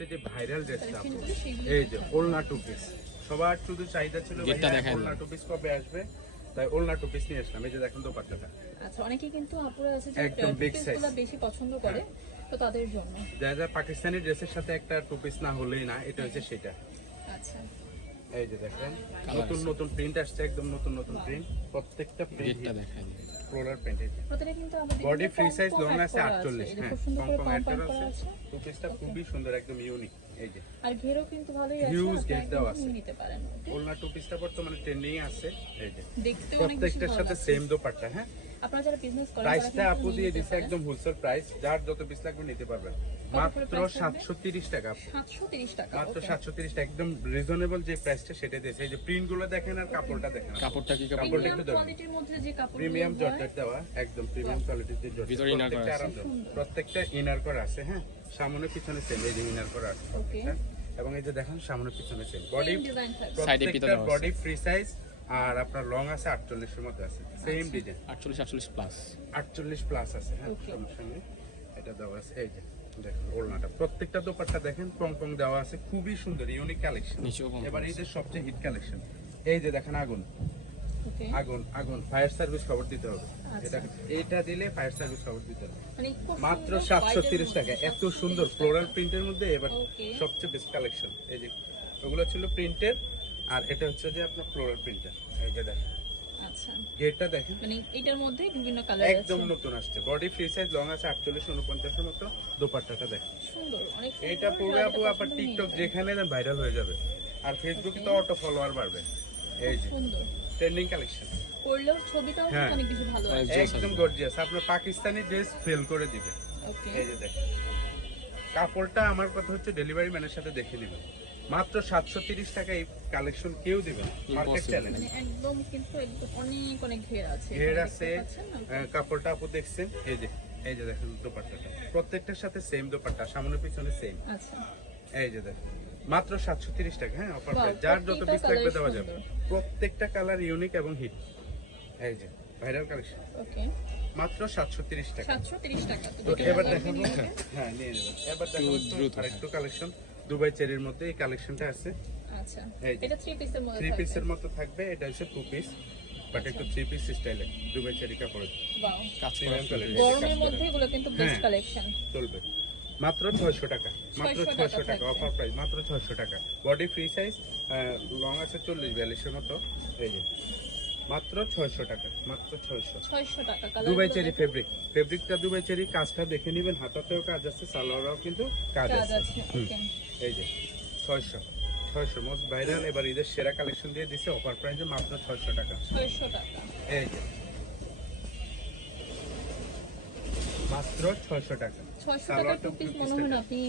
সবচেয়ে ভাইরাল ড্রেসটা এই যে ওলনা টু পিস, সবার শুধু চাহিদা ছিল ওলনা টু পিস কবে আসবে, তাই ওলনা টু পিস নিয়ে আসলাম। এই যে দেখেন দোপাট্টাটা। আচ্ছা, অনেকেই কিন্তু আপুরা আছে যে একদম বিগ সাইজ পিসগুলো বেশি পছন্দ করে, তো তাদের জন্য যা পাকিস্তানি ড্রেসের সাথে একটা টু পিস না হলেই না, এটা হচ্ছে সেটা। আচ্ছা, এই যে দেখেন নতুন নতুন প্রিন্ট আসছে, একদম নতুন নতুন প্রিন্ট, প্রত্যেকটা প্রিন্টটা দেখেন ফ্লোরাল প্রিন্ট। প্রত্যেকটা কিন্তু আমাদের বডি ফ্রি সাইজ লং আছে 48, হ্যাঁ খুব সুন্দর করে কম পাম্প করা করা আছে। আছে। টু পিসটা খুবই সুন্দর, একদম ইউনিক। এই যে আর ঘেরও কিন্তু ভালোই আছে, হিউজ আপনি গেট দাও আছে, একদম নিতে পারেন। ওলনা টু পিসটা বর্তমানে ট্রেন্ডিং আছে। এই যে দেখতে অনেক বেশি প্রত্যেকটার ভালো সাথে লাগছে। সেম দোপাট্টা। হ্যাঁ, আপনারা যারা বিজনেস করেন প্রাইসটা আপু দিয়ে দিছে একদম হোলসেল প্রাইস, যার যত পিস লাগবে নিতে পারবেন। মাত্র 730 টাকা, 730 টাকা, মাত্র 730 টাকা, একদম রিজনেবল যে প্রাইসটা সেটা দিয়েছে। এই যে প্রিন্ট গুলো দেখেন আর কাপড়টা দেখেন, কাপড়টা কি কাপড়টা একটু দেখেন, কোয়ালিটির মধ্যে যে কাপড় প্রিমিয়াম জর্জেট দেওয়া, একদম প্রিমিয়াম কোয়ালিটির যে জর্জেট, প্রত্যেকটা আরামদায়ক, প্রত্যেকটা ইনার করা আছে। হ্যাঁ, সামনে পিছনে সেম, এই যে ইনার করা আছে। ওকে, এবং এই যে দেখেন সামনে পিছনে সেম বডি, ডিজাইন থাকে প্রত্যেকটা বডি ফ্রি সাইজ। আর আপনার লং আছে 48 এর মধ্যে আছে, সেম ডিজাইন 48 প্লাস 48 প্লাস আছে। হ্যাঁ, সমস্যা নেই, এটা দেওয়া আছে। এই যে দেখেন ওড়নাটা, প্রত্যেকটা দোপাট্টা দেখেন পং দেওয়া আছে, খুবই সুন্দর ইউনিক কালেকশন। এবার এই যে সবচেয়ে হিট কালেকশন, এই যে দেখেন আগুন, ওকে, আগুন আগুন ফায়ার সার্ভিস খবর দিতে হবে। এটা দিলে ফায়ার সার্ভিস খবর দিতে হবে। মানে মাত্র 730 টাকা, এত সুন্দর ফ্লোরাল প্রিন্টের মধ্যে। এবার সবচেয়ে বেস্ট কালেকশন, এই যে ওগুলো ছিল প্রিন্টের, আর এটা হচ্ছে যে আপনার ফ্লোরাল প্রিন্টার। এই যে দেখেন, আচ্ছা গেটটা দেখেন, মানে এটার মধ্যে বিভিন্ন কালার আছে, একদম নতুন আসছে। বডি ফ্রি সাইজ, লং আছে 48 49 এর মতো। দোপাট্টাটা দেখেন সুন্দর, অনেক সুন্দর। এটা পরে আপু আপনার টিকটক যেখানে দেন ভাইরাল হয়ে যাবে, আর ফেসবুকে তো অটো ফলোয়ার বাড়বে। এই যে সুন্দর ট্রেন্ডিং কালেকশন, পরলেও ছবিটাও কিন্তু অনেক বেশি ভালো আসে, একদম গর্জিয়াস। আপনার পাকিস্তানি ড্রেস ফেল করে দিবে। ওকে, এই যে দেখেন কাপড়টা, আমার কথা হচ্ছে ডেলিভারি ম্যানের সাথে দেখে নেবেন। মাত্র 730 টাকা এই কালেকশন কেউ দিবে না, মার্কেট চ্যালেঞ্জ। মানে একদম কিন্তু একদম অনেক অনেক ঘের আছে, ঘের আছে। কাপড়টা আপু দেখছেন, এই যে এই যে দেখেন দোপাট্টাটা, প্রত্যেকটার সাথে সেম দোপাট্টা, সামনে পিছনে সেম। আচ্ছা, এই যে দেখেন মাত্র 730 টাকা। হ্যাঁ, অফার প্রাইস, যার যত পিস লাগবে দেওয়া যাবে। প্রত্যেকটা কালার ইউনিক এবং হিট। এই যে ভাইরাল কালেকশন, ওকে, মাত্র 730 টাকা। 730 টাকা। তো এবার দেখাবো, হ্যাঁ নিয়ে নেবেন। এবার দেখাবো আরেকটু কালেকশন, দুবাই চেরির মধ্যে এই কালেকশনটা আছে। আচ্ছা, এই যে এটা 3 পিসের মধ্যে 3 পিসের মতো থাকবে, এটা হচ্ছে 2 পিস, বাট একটু 3 পিস স্টাইলে দুবাই চেরি কাপড়ে ওয়াও, কাজ করা কোয়ালিটি, গরমের মধ্যে এগুলো কিন্তু বেস্ট কালেকশন চলবে। মাত্র 600 টাকা, মাত্র 600 টাকা অফার প্রাইস, মাত্র 600 টাকা। বডি ফ্রি সাইজ, লং আছে 40 42 এর মতো। এই যে মাত্র 600 টাকা, মাত্র 600 টাকা। কালার দুবাই চেরি ফেব্রিকটা দুবাই চেরি, কাজটা দেখে নেবেন, হাতাতেও কাজ আছে, সালোয়ারেও কিন্তু কাজ আছে। ওকে, এই যে 600 মোস্ট ভাইরাল। এবার ঈদের সেরা কালেকশন দিয়ে দিছে অফার প্রাইসে মাত্র 600 টাকা। 600 টাকা, এই যে মাত্র 600 টাকা। 600 টাকা টু পিস মনে হয় না আপনি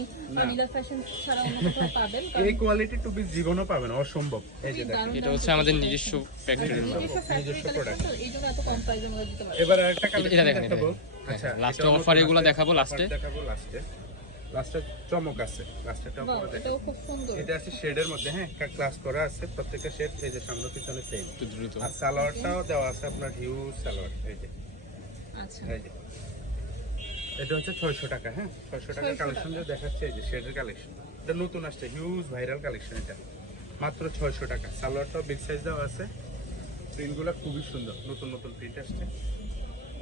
নীলা ফ্যাশন ছাড়া অন্য কোথাও পাবেন, এই কোয়ালিটি টু পিস জীবনও পাবেন, অসম্ভব। এই যে দেখেন, এটা হচ্ছে আমাদের নিজস্ব ফ্যাক্টরির মাল, নিজস্ব প্রোডাক্ট। এইজন্য এত কম প্রাইসের মধ্যে দিতে পারবেন। এবার আরেকটা কালেকশন এটা দেখেন, দেখাবো। আচ্ছা, লাস্টে অফার এগুলো দেখাবো, লাস্টে লাস্টে চমক আছে, লাস্টেটা বাহ, পুরো দেখেন। এটাও খুব সুন্দর। এটা আছে শেডের মধ্যে, হ্যাঁ ক্লাস করা আছে, প্রত্যেকটা শেড এই যে সামনে পিছনে সেম। একটু দ্রুত। আর সালোয়ারটাও দেওয়া আছে আপনার হিউজ সালোয়ার। এই যে আচ্ছা, এই যে এটা হচ্ছে 600 টাকা। হ্যাঁ, 600 টাকার কালেকশন যে দেখাচ্ছে, এই যে শেডের কালেকশন, এটা নতুন আসছে, হিউজ ভাইরাল কালেকশন। এটা মাত্র 600 টাকা। সালোয়ারটাও বিগ সাইজ দেওয়া আছে, প্রিন্টগুলো খুবই সুন্দর, নতুন নতুন প্রিন্ট আসছে।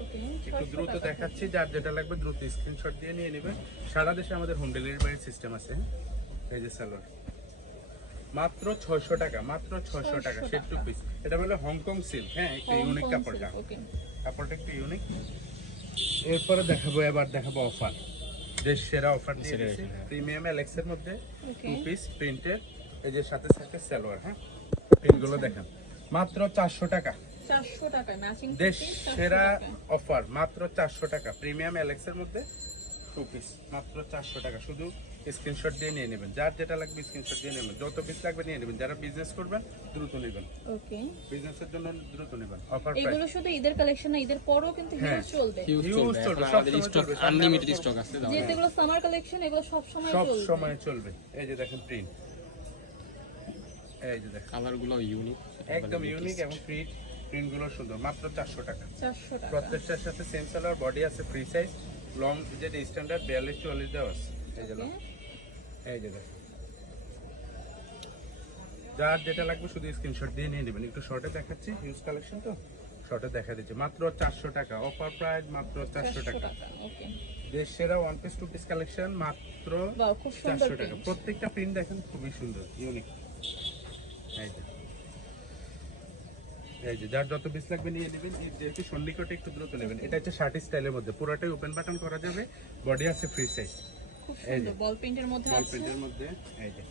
ওকে, একটু দ্রুত দেখাচ্ছি, যার যেটা লাগবে দ্রুত স্ক্রিনশট দিয়ে নিয়ে নেবেন। সারা দেশে আমাদের হোম ডেলিভারি সিস্টেম আছে। এই যে সালোয়ার মাত্র 600 টাকা, মাত্র 600 টাকা। শেড টু পিস, এটা বলে হংকং সিল্ক। হ্যাঁ, একটু ইউনিক কাপড়টা, ওকে, কাপড়টা একটু ইউনিক। এরপরে দেখাবো অফার, যে সেরা অফার দিয়ে দিয়েছি প্রিমিয়াম এলেক্স এর মধ্যে 2 পিস প্রিন্টের। এই যে সাথে সাথে সালোয়ার। হ্যাঁ, প্রিন্টগুলো দেখেন, মাত্র 400 টাকা। 400 টাকা ম্যাচিং দেশ সেরা অফার, মাত্র 400 টাকা। প্রিমিয়াম এলেক্স এর মধ্যে 2 পিস, মাত্র 400 টাকা। শুধু স্ক্রিনশট দিয়ে নিয়ে নেবেন, যার যেটা লাগবে স্ক্রিনশট দিয়ে নেবেন, যত পিস লাগবে নিয়ে নেবেন। যারা বিজনেস করবেন দ্রুত নেবেন, ওকে, বিজনেসের জন্য দ্রুত নেবেন। অফার প্রাইস, এগুলো শুধু ঈদের কালেকশন না, ঈদের পরও কিন্তু হিউজ চলবে, হিউজ চলবে, আমাদের স্টক আনলিমিটেড স্টক আছে, যেগুলো সামার কালেকশন এগুলো সব সময় সব চলবে, সময় চলবে। এই যে দেখেন প্রিন্ট, এই যে দেখেন কালারগুলো ইউনিক, একদম ইউনিক এবং প্রিন্টগুলো সুন্দর। মাত্র 400 টাকা। 400 টাকা। প্রত্যেকটার সাথে সেম সালোয়ার, বডি আছে ফ্রি সাইজ, লং যেটা স্ট্যান্ডার্ড 42 44 দেওয়া আছে। এই যে লং এই যে দেখেন। যার যেটা লাগবে শুধু স্ক্রিনশট দিয়ে নিয়ে নেবেন। একটু শর্টে দেখাচ্ছি, হিউজ কালেকশন তো শর্টে দেখা দিচ্ছে। মাত্র 400 টাকা, অফার প্রাইস মাত্র 400 টাকা। ওকে, দেশ সেরা one piece two piece collection মাত্র বাহ, খুব সুন্দর 400 টাকা। print। প্রত্যেকটা প্রিন্ট দেখেন খুবই সুন্দর, ইউনিক। এই যে এই যে যার যত পিস লাগবে নিয়ে নেবেন। এই যেহেতু সন্নিকটে একটু দ্রুত নেবেন। এটা হচ্ছে শার্ট স্টাইলের মধ্যে, পুরোটাই ওপেন বাটন করা যাবে, বডি আছে ফ্রি সাইজ, খুব এই যে। সুন্দর বল প্রিন্টের মধ্যে বল আছে। প্রিন্টের মধ্যে। এই যে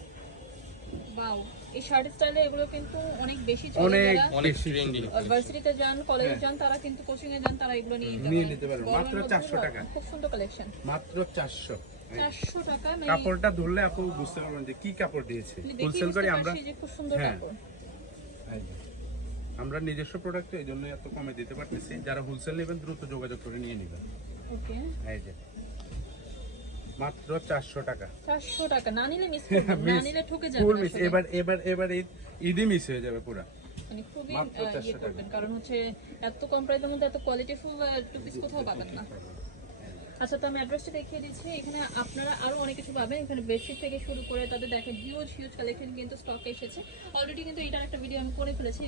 বাও, এই শার্ট স্টাইলে এগুলো কিন্তু অনেক বেশি চলে। অনেক যারা অনেক বেশি ট্রেন্ডি। ভার্সিটিতে যান, কলেজে হ্যাঁ। যান, তারা কিন্তু কোচিং এ যান, তারা এগুলো নিয়ে নিয়ে নিতে পারবেন। গরমের মাত্র মধ্যে 400 টাকা। খুব সুন্দর কালেকশন। মাত্র 400। 400 টাকা মানে কাপড়টা ধরলে আপু বুঝতে পারবেন যে কি কাপড় দিয়েছে। দেখে হোলসেল বুঝতে করি আমরা। পারছি যে খুব সুন্দর হ্যাঁ। কাপড়। এই যে। আমরা নিজস্ব প্রোডাক্ট এই জন্য এত কমে দিতে পারতেছি। যারা হোলসেল নেবেন দ্রুত যোগাযোগ করে নিয়ে নেবেন। ওকে, এই যে মাত্র 400 টাকা। 400 টাকা না নিলে মিস করবেন, না নিলে ঠকে যাবেন ফুল মিস। আসলে। এবার ঈদই মিস হয়ে যাবে পুরো। মানে খুবই মাত্র 400 ইয়ে করবেন, কারণ হচ্ছে এত কম প্রাইসের মধ্যে এত কোয়ালিটিফুল টু পিস কোথাও পাবেন না। আচ্ছা, তো আমি অ্যাড্রেসটা দেখিয়ে দিচ্ছি। এখানে আপনারা আরো অনেক কিছু পাবেন। এখানে বেডশিট থেকে শুরু করে তাদের দেখেন হিউজ কালেকশন কিন্তু স্টক এসেছে অলরেডি, কিন্তু এটার একটা ভিডিও আমি করে ফেলেছি।